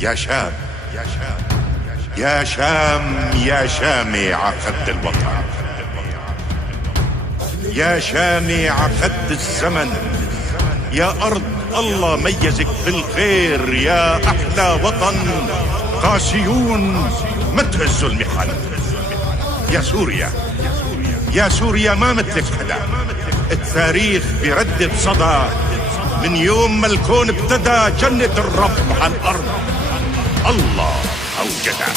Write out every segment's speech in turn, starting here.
يا شام يا شام يا شامي عقد الوطن، يا شامي عقد الزمن، يا أرض الله ميزك بالخير، يا أحلى وطن قاسيون ما تهزوا المحن. يا سوريا يا سوريا ما مثلك حدا، التاريخ بيردد صدى من يوم ما الكون ابتدى، جنة الرب على الأرض الله أوجدها.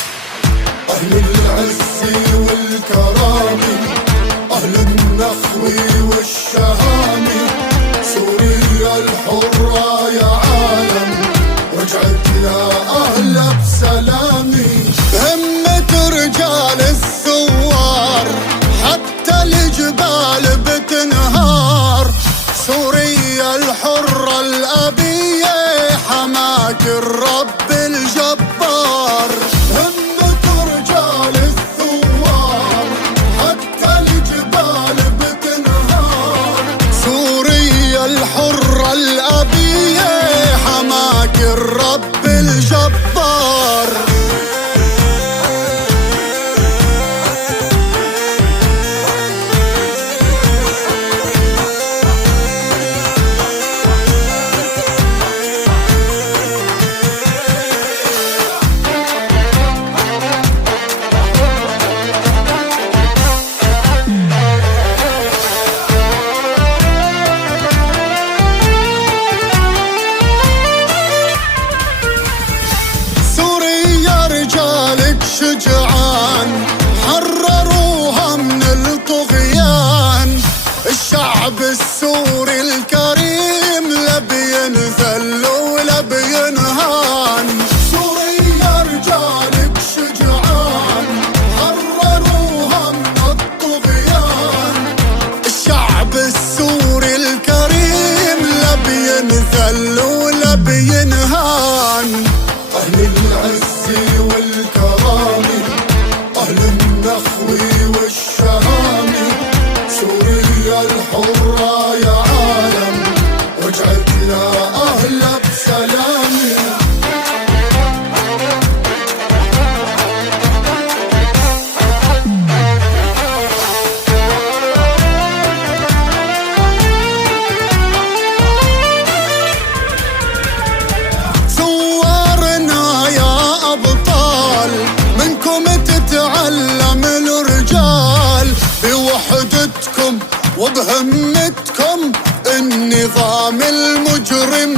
أهل العز والكرامة، أهل النخوة والشهامة، سوريا الحرة يا عالم رجعت يا أهلا بسلامة. همة رجال الثوار حتى الجبال بتنهار، سوريا الحرة الأبية حماك الرب الجبار. همة رجال الثوار حتى الجبال بتنهار، سوريا الحرة الأبية حماك الرب الجبار. شجعان حرروها من الطغيان، الشعب السوري الكريم لا بينذل ولا بينهان. سوريا رجالك شجعان حرروها من الطغيان، الشعب السوري الكريم لا بينذل ولا بينهان. أهل العز والكرامة، أهل النخوة والشهامة، سوريا الحرة يا عالم رجعت يا أهلا بسلامة. تتعلم الرجال بوحدتكم وبهمتكم، النظام المجرم